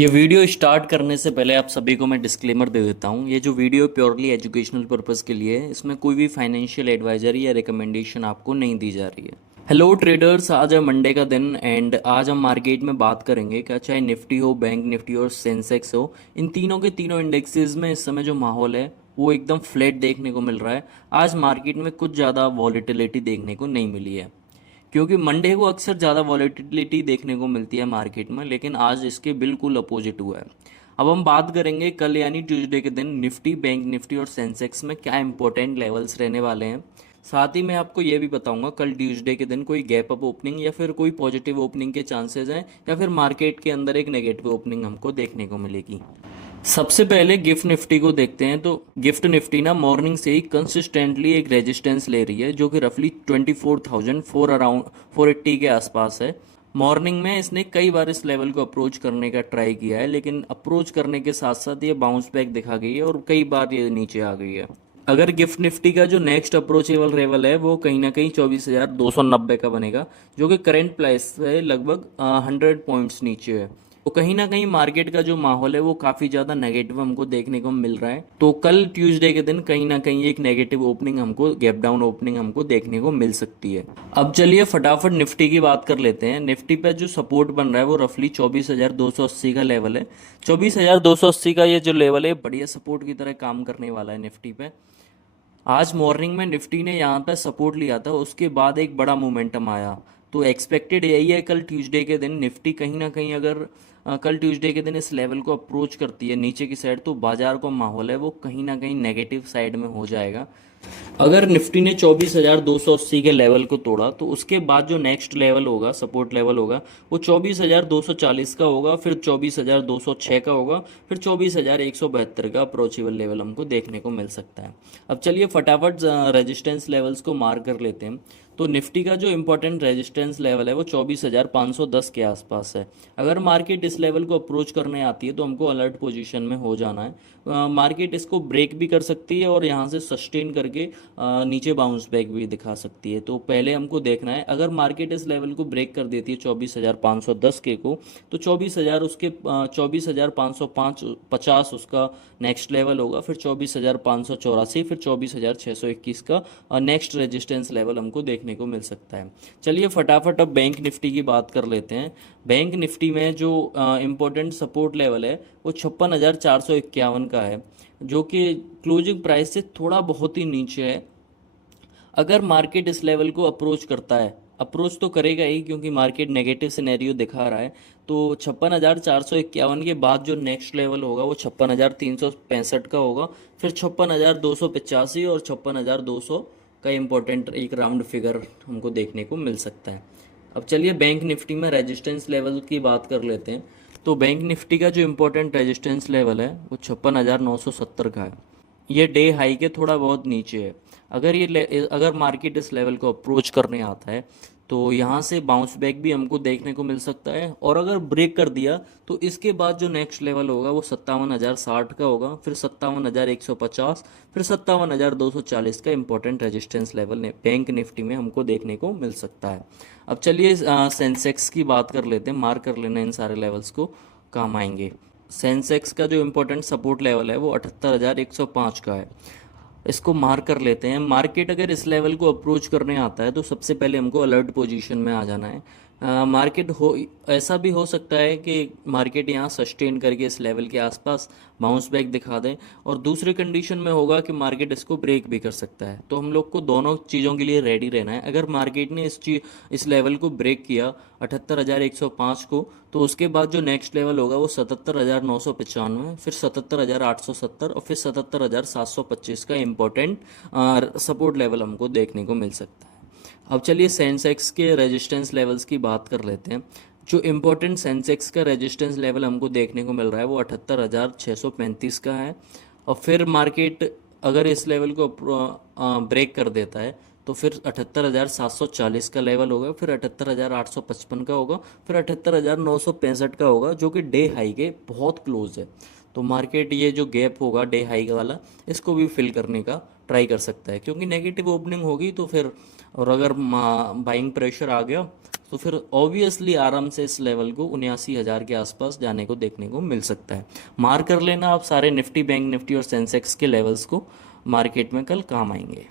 ये video start करने से पहले आप सभी को मैं डिस्क्लेमर दे देता हूँ। ये जो वीडियो प्योरली एजुकेशनल पर्पस के लिए है, इसमें कोई भी फाइनेंशियल एडवाइजरी या रिकमेंडेशन आपको नहीं दी जा रही है। हेलो ट्रेडर्स, आज है मंडे का दिन एंड आज हम मार्केट में बात करेंगे क्या चाहे निफ्टी हो, बैंक निफ्टी और सेंसेक्स हो, इन तीनों के तीनों इंडेक्सेस में इस समय जो माहौल है वो एकदम फ्लैट देखने को मिल रहा है। आज मार्केट में कुछ ज़्यादा वॉलीटिलिटी देखने को नहीं मिली है, क्योंकि मंडे को अक्सर ज़्यादा वॉलेटिलिटी देखने को मिलती है मार्केट में, लेकिन आज इसके बिल्कुल अपोजिट हुआ है। अब हम बात करेंगे कल यानी ट्यूसडे के दिन निफ्टी, बैंक निफ्टी और सेंसेक्स में क्या इंपॉर्टेंट लेवल्स रहने वाले हैं। साथ ही मैं आपको ये भी बताऊंगा कल ट्यूसडे के दिन कोई गैप अप ओपनिंग या फिर कोई पॉजिटिव ओपनिंग के चांसेस हैं या फिर मार्केट के अंदर एक नेगेटिव ओपनिंग हमको देखने को मिलेगी। सबसे पहले गिफ्ट निफ्टी को देखते हैं। तो गिफ्ट निफ्टी ना मॉर्निंग से ही कंसिस्टेंटली एक रेजिस्टेंस ले रही है जो कि रफली 24,004 अराउंड 480 के आसपास है। मॉर्निंग में इसने कई बार इस लेवल को अप्रोच करने का ट्राई किया है, लेकिन अप्रोच करने के साथ साथ ये बाउंस बैक दिखा गई है और कई बार ये नीचे आ गई है। अगर गिफ्ट निफ्टी का जो नेक्स्ट अप्रोचेबल लेवल है वो कहीं ना कहीं 24,290 का बनेगा, जो कि करंट प्राइस से लगभग 100 पॉइंट्स नीचे है। तो कहीं ना कहीं मार्केट का जो माहौल है वो काफ़ी ज़्यादा नेगेटिव हमको देखने को मिल रहा है। तो कल ट्यूसडे के दिन कहीं ना कहीं एक नेगेटिव ओपनिंग हमको, गैप डाउन ओपनिंग हमको देखने को मिल सकती है। अब चलिए फटाफट निफ्टी की बात कर लेते हैं। निफ्टी पे जो सपोर्ट बन रहा है वो रफली 24,280 का लेवल है। 24,280 का ये जो लेवल है बढ़िया सपोर्ट की तरह काम करने वाला है निफ्टी पे। आज मॉर्निंग में निफ्टी ने यहाँ पे सपोर्ट लिया था, उसके बाद एक बड़ा मोमेंटम आया। तो एक्सपेक्टेड यही है कल ट्यूसडे के दिन निफ्टी कहीं ना कहीं अगर कल ट्यूसडे के दिन इस लेवल को अप्रोच करती है नीचे की साइड, तो बाजार का माहौल है वो कहीं ना कहीं नेगेटिव साइड में हो जाएगा। अगर निफ्टी ने 24,280 के लेवल को तोड़ा तो उसके बाद जो नेक्स्ट लेवल होगा, सपोर्ट लेवल होगा, वो 24,240 का होगा, फिर 24,206 का होगा, फिर 24,172 का अप्रोचेबल लेवल हमको देखने को मिल सकता है। अब चलिए फटाफट रेजिस्टेंस लेवल्स को मार्क कर लेते हैं। तो निफ्टी का जो इंपॉर्टेंट रेजिस्टेंस लेवल है वो 24,510 के आसपास है। अगर मार्केट इस लेवल को अप्रोच करने आती है तो हमको अलर्ट पोजीशन में हो जाना है। मार्केट इसको ब्रेक भी कर सकती है और यहाँ से सस्टेन करके नीचे बाउंस बैक भी दिखा सकती है। तो पहले हमको देखना है, अगर मार्केट इस लेवल को ब्रेक कर देती है 24,510 के को, तो 24,000 उसके 24,550 उसका नेक्स्ट लेवल होगा, फिर 24,584, फिर 24,621 का नेक्स्ट रेजिस्टेंस लेवल हमको देखने को मिल सकता है। चलिए फटाफट अब बैंक निफ्टी की बात कर लेते हैं। बैंक निफ्टी में जो इम्पोर्टेंट सपोर्ट लेवल है वो 56,451 का है, जो कि क्लोजिंग प्राइस से थोड़ा बहुत ही नीचे है। अगर मार्केट इस लेवल को अप्रोच करता है, अप्रोच तो करेगा ही क्योंकि मार्केट नेगेटिव सिनेरियो दिखा रहा है, तो 56,451 के बाद जो नेक्स्ट लेवल होगा वो 56,365 का होगा, फिर 56,285 और 56,200 का इम्पोर्टेंट एक राउंड फिगर हमको देखने को मिल सकता है। अब चलिए बैंक निफ्टी में रेजिस्टेंस लेवल की बात कर लेते हैं। तो बैंक निफ्टी का जो इम्पोर्टेंट रेजिस्टेंस लेवल है वो 56,970 का है। ये डे हाई के थोड़ा बहुत नीचे है। अगर मार्केट इस लेवल को अप्रोच करने आता है तो यहाँ से बाउंस बैक भी हमको देखने को मिल सकता है, और अगर ब्रेक कर दिया तो इसके बाद जो नेक्स्ट लेवल होगा वो 57,060 का होगा, फिर 57,150, फिर 57,240 का इंपॉर्टेंट रेजिस्टेंस लेवल ने बैंक निफ्टी में हमको देखने को मिल सकता है। अब चलिए सेंसेक्स की बात कर लेते हैं। मार्क कर लेना इन सारे लेवल्स को, काम आएंगे। सेंसेक्स का जो इम्पोर्टेंट सपोर्ट लेवल है वो 78,105 का है, इसको मार्क कर लेते हैं। मार्केट अगर इस लेवल को अप्रोच करने आता है तो सबसे पहले हमको अलर्ट पोजीशन में आ जाना है। मार्केट हो ऐसा भी हो सकता है कि मार्केट यहाँ सस्टेन करके इस लेवल के आसपास बाउंस बैक दिखा दें, और दूसरी कंडीशन में होगा कि मार्केट इसको ब्रेक भी कर सकता है। तो हम लोग को दोनों चीज़ों के लिए रेडी रहना है। अगर मार्केट ने इस लेवल को ब्रेक किया 78,105 को, तो उसके बाद जो नेक्स्ट लेवल होगा वो 77,995, फिर 77,870 और फिर 77,725 का इम्पोर्टेंट सपोर्ट लेवल हमको देखने को मिल सकता है। अब चलिए सेंसेक्स के रेजिस्टेंस लेवल्स की बात कर लेते हैं। जो इम्पोर्टेंट सेंसेक्स का रेजिस्टेंस लेवल हमको देखने को मिल रहा है वो 78,635 का है, और फिर मार्केट अगर इस लेवल को ब्रेक कर देता है तो फिर 78,740 का लेवल होगा, फिर 78,855 का होगा, फिर 78,965 का होगा, जो कि डे हाई के बहुत क्लोज है। तो मार्केट ये जो गैप होगा डे हाई वाला, इसको भी फिल करने का ट्राई कर सकता है, क्योंकि नेगेटिव ओपनिंग होगी तो फिर और अगर बाइंग प्रेशर आ गया तो फिर ऑब्वियसली आराम से इस लेवल को 79,000 के आसपास जाने को देखने को मिल सकता है। मार्क कर लेना आप सारे निफ्टी, बैंक निफ्टी और सेंसेक्स के लेवल्स को, मार्केट में कल काम आएंगे।